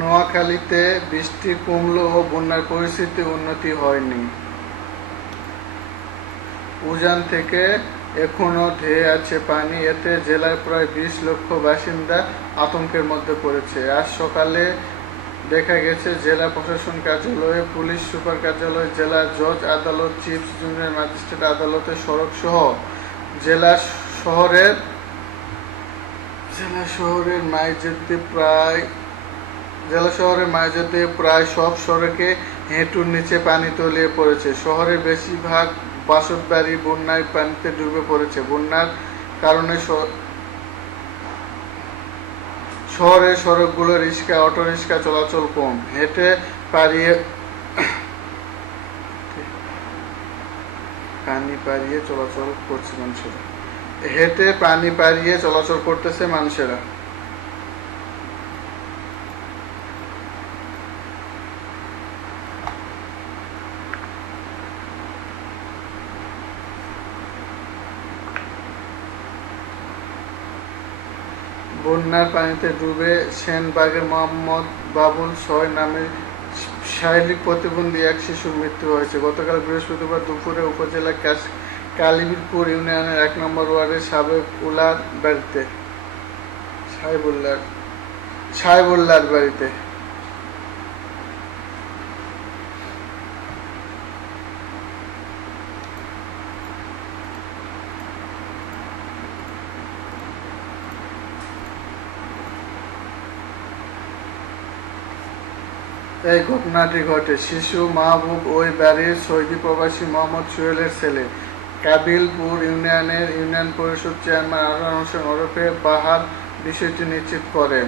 নোয়াখালীতে বৃষ্টি কমলেও বন্যার পরিস্থিতি উন্নতি হয়নি। উজান থেকে এখনো ধেয়ে আছে পানি। এতে জেলার প্রায় 20 লক্ষ বাসিন্দা আতঙ্কের মধ্যে পড়েছে। আজ সকালে দেখা গেছে জেলা প্রশাসন কার্যালয়ে, পুলিশ সুপার কার্যালয়, জেলা জজ আদালত, চিফ জুনিয়র ম্যাজিস্ট্রেট আদালতে সড়ক সহ জেলা শহরের মাঝে প্রায় সব সড়কে হেঁটুর নিচে পানি তলিয়ে পড়েছে। শহরের বেশিরভাগ বাসতবাড়ি বন্যায় পানিতে ডুবে পড়েছে। বন্যার কারণে শহরের সড়কগুলো রিক্সা, অটোরিক্সা চলাচল কম। হেঁটে পানি পাড়িয়ে চলাচল করতেছে মানুষেরা। বন্যার পানিতে ডুবে সেনবাগের মোহাম্মদ বাবুল ৬ নামের শারীরিক প্রতিবন্ধী এক শিশুর মৃত্যু হয়েছে গতকাল বৃহস্পতিবার দুপুরে উপজেলার কালিবিরপুর ইউনিয়নের ১ নম্বর ওয়ার্ডের সাহেবুল্লাহর বাড়িতে। এই ঘটনাটি ঘটে। শিশু মাহবুব ওই বাড়ির সৌদি প্রবাসী মোহাম্মদ সোহেলের ছেলে। কাবিলপুর ইউনিয়নের ইউনিয়ন পরিষদ চেয়ারম্যান আনোয়ার হোসেন ওরফে বাহার বিষয়টি নিশ্চিত করেন।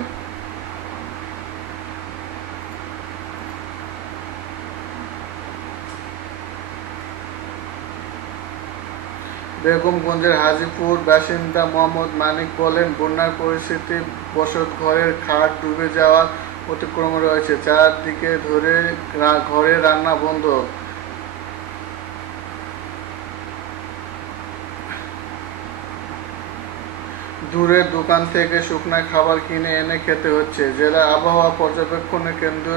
বেগমগঞ্জের হাজীপুর বাসিন্দা মোহাম্মদ মানিক বলেন, বন্যার পরিস্থিতি বসত ঘরের খাট ডুবে যাওয়ার অতিক্রমে রয়েছে। চারদিকে ঘরে রান্না বন্ধ। দূরের দোকান থেকে শুকনা খাবার কিনে এনে খেতে হচ্ছে। জেলা আবহাওয়া পর্যবেক্ষণ কেন্দ্র